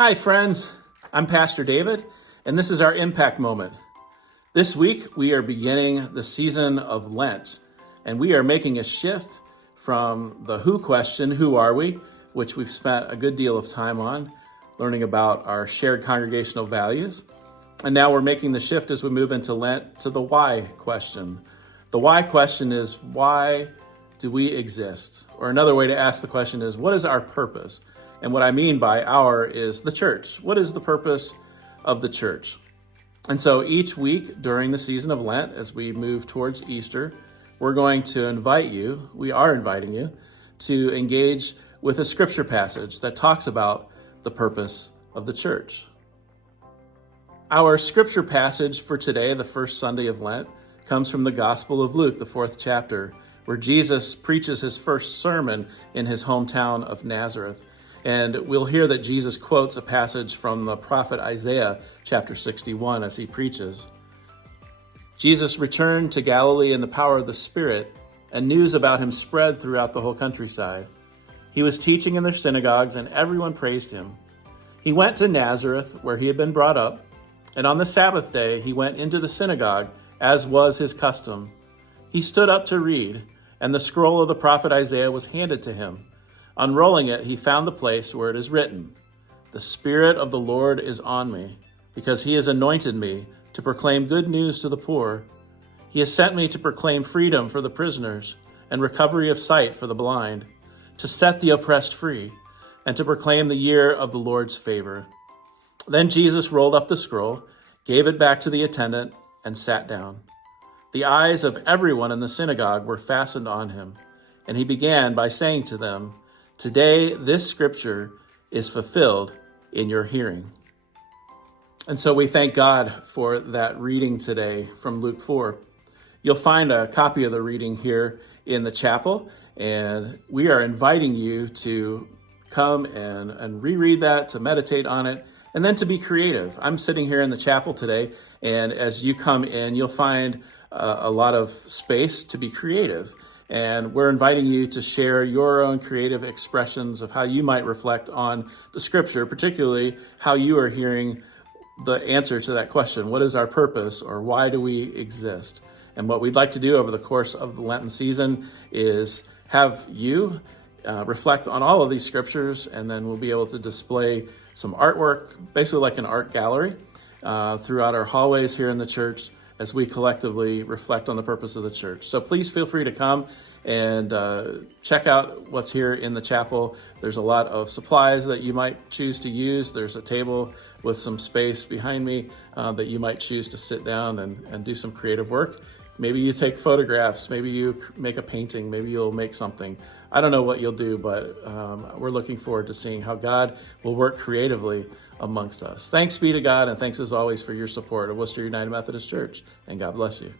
Hi, friends. I'm Pastor David, and this is our Impact Moment. This week, we are beginning the season of Lent, and we are making a shift from the who question, who are we, which we've spent a good deal of time on, learning about our shared congregational values. And now we're making the shift as we move into Lent to the why question. The why question is, why do we exist? Or another way to ask the question is, what is our purpose? And what I mean by our is the church. What is the purpose of the church? And so each week during the season of Lent, as we move towards Easter, we're going to invite you, we are inviting you, to engage with a scripture passage that talks about the purpose of the church. Our scripture passage for today, the first Sunday of Lent, comes from the Gospel of Luke, the 4th chapter, where Jesus preaches his first sermon in his hometown of Nazareth. And we'll hear that Jesus quotes a passage from the prophet Isaiah chapter 61 as he preaches. Jesus returned to Galilee in the power of the Spirit, and news about him spread throughout the whole countryside. He was teaching in their synagogues, and everyone praised him. He went to Nazareth, where he had been brought up, and on the Sabbath day he went into the synagogue, as was his custom. He stood up to read, and the scroll of the prophet Isaiah was handed to him. Unrolling it, he found the place where it is written, "The Spirit of the Lord is on me, because he has anointed me to proclaim good news to the poor. He has sent me to proclaim freedom for the prisoners and recovery of sight for the blind, to set the oppressed free, and to proclaim the year of the Lord's favor." Then Jesus rolled up the scroll, gave it back to the attendant, and sat down. The eyes of everyone in the synagogue were fastened on him, and he began by saying to them, "Today, this scripture is fulfilled in your hearing." And so we thank God for that reading today from Luke 4. You'll find a copy of the reading here in the chapel, and we are inviting you to come and reread that, to meditate on it, and then to be creative. I'm sitting here in the chapel today, and as you come in, you'll find a lot of space to be creative. And we're inviting you to share your own creative expressions of how you might reflect on the scripture, particularly how you are hearing the answer to that question. What is our purpose, or why do we exist? And what we'd like to do over the course of the Lenten season is have you reflect on all of these scriptures, and then we'll be able to display some artwork, basically like an art gallery, throughout our hallways here in the church, as we collectively reflect on the purpose of the church. So please feel free to come and check out what's here in the chapel. There's a lot of supplies that you might choose to use. There's a table with some space behind me that you might choose to sit down and do some creative work. Maybe you take photographs, maybe you make a painting, maybe you'll make something. I don't know what you'll do, but we're looking forward to seeing how God will work creatively amongst us. Thanks be to God, and thanks as always for your support of Worcester United Methodist Church, and God bless you.